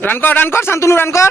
Run কর run কর Shantanu run কর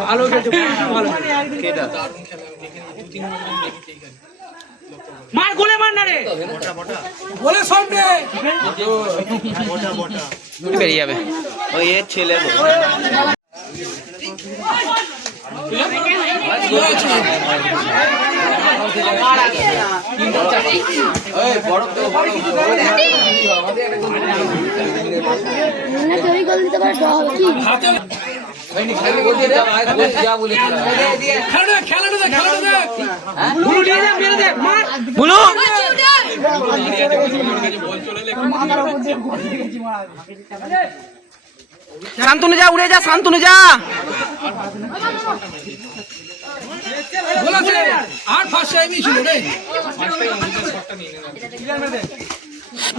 ভালো খেলছে ভালো মার গোলে মার না রে। গোলে সামনে বেরিয়ে যাবে। না তৈরি করে দিতে পারে শান্তনু যা উড়ে যা শান্তনু যা। আর ফার্স্ট টাইমই ছিল রে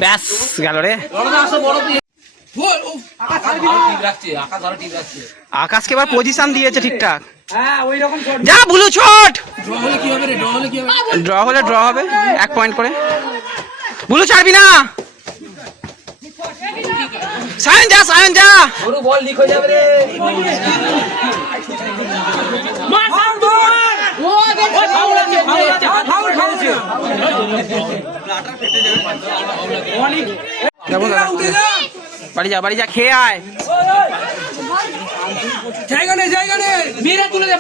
ব্যাস গেল রে। আকাশকে এবার পজিশন দিয়েছে ঠিকঠাক। হ্যাঁ ওই রকম শট যা বুলু ছোট ড্র হলে কি হবে রে? ড্র হবে? ড্র হলে ড্র হবে এক পয়েন্ট করে। বুলু ছাড়বি না! সায়ন যা সায়ন যা! মার ও বাড়ি যা বাড়ি যা খেয়ে আয়। জায়গা নেই জায়গা নেই মেরে তুলে দে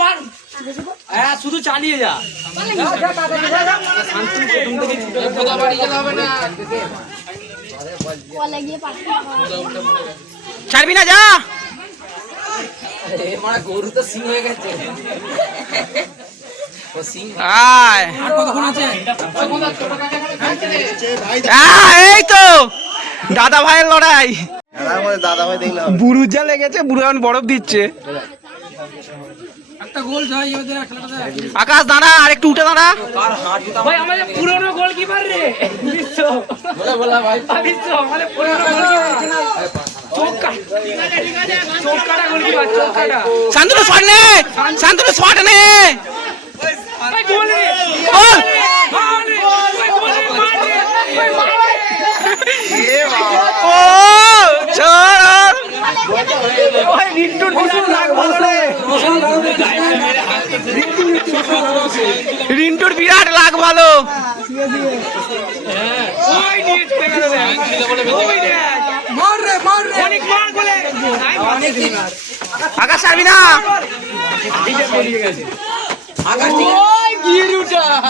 হ্যাঁ শুধু চালিয়ে যা। ছাড়বি না যা। আয় আর কতক্ষণ আছে আহ, এই তো। দাদা ভাইয়ের লড়াই। যা লেগেছে বুড়ু এখন বরফ দিচ্ছে। আকাশ দাঁড়া আর একটু উঠে দাঁড়া। ভাই আমাদের পুরনো গোলকিপার রে। বিশ্ব বিশ্ব আমাদের পুরনো গোলকিপার। চৌকা চৌকাটা গোলকিপার চৌকাটা। শান্তনু শট নে। শান্তনু শট নে ভাই গোল রে বল মার রে ভাই গোল রে মার রে ভাই মার রে ও চল ওই রিন্টুর বিরাট লাগ ভালো রে রিন্টুর বিরাট লাগ ভালো ওই নিয়ে চলে গেল রে ওই রে মার রে মার রে অনেক মার গোলে অনেক আকাশ ছাড়বি না।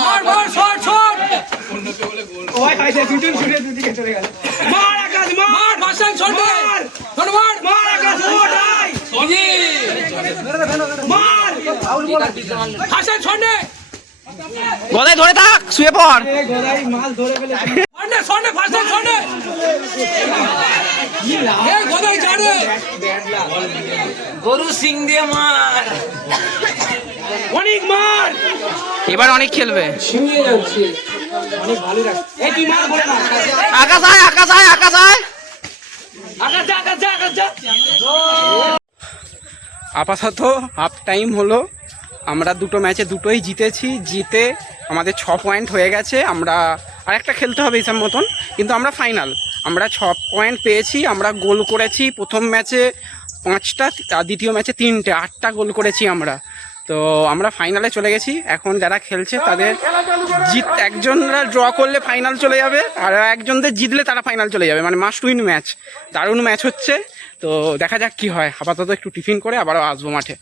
মার মার শট শট। ওই ভাই সে দুজন ছুটে দুদিকে চলে গেল। মার আকাশ মার। মার মার মার মার মার গদায় ধরে থাক শুয়ে পড়। এ গোদাই মাল ধরে ফেলে শট দে শট দে ফার্স্ট টাইম শট দে এই গোদাই জানে অনেক মার। এবার অনেক খেলবে। ছিমিয়ে যাচ্ছে। অনেক ভালো লাগছে এই তুই মার বলে না। আকাশ আয় আকাশ আয় আকাশ আয়। আকাশ যা আকাশ যা আকাশ যা। আপাতত হাফ টাইম হলো। আমরা দুটো ম্যাচে দুটোই জিতেছি, জিতে আমাদের ছ পয়েন্ট হয়ে গেছে, আমরা আরেকটা খেলতে হবে হিসাব মতন, কিন্তু আমরা ফাইনাল আমরা ছ পয়েন্ট পেয়েছি, আমরা গোল করেছি প্রথম ম্যাচে পাঁচটা আর দ্বিতীয় ম্যাচে তিনটে, আটটা গোল করেছি আমরা। তো আমরা ফাইনালে চলে গেছি, এখন যারা খেলছে তাদের জিত, একজনরা ড্র করলে ফাইনাল চলে যাবে, আর একজনদের জিতলে তারা ফাইনাল চলে যাবে মানে মাস্ট উইন ম্যাচ দারুণ ম্যাচ হচ্ছে, তো দেখা যাক কি হয়, আপাতত একটু টিফিন করে আবারও আসব মাঠে।